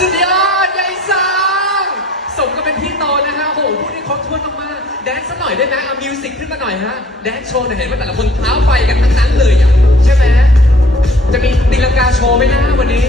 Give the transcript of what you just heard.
สุดยอดใหญ่สางสมกับเป็นพี่โตนะฮะโหพูดได้ครบถ้วนมากๆแดนซ์สักหน่อยได้ไหมเอามิวสิกขึ้นมาหน่อยฮะ แดนซ์โชว์เห็นว่าแต่ละคนเท้าไฟกันทั้งนั้นเลยอะใช่ไหมจะมีติลังกาโชว์ไหมนะวันนี้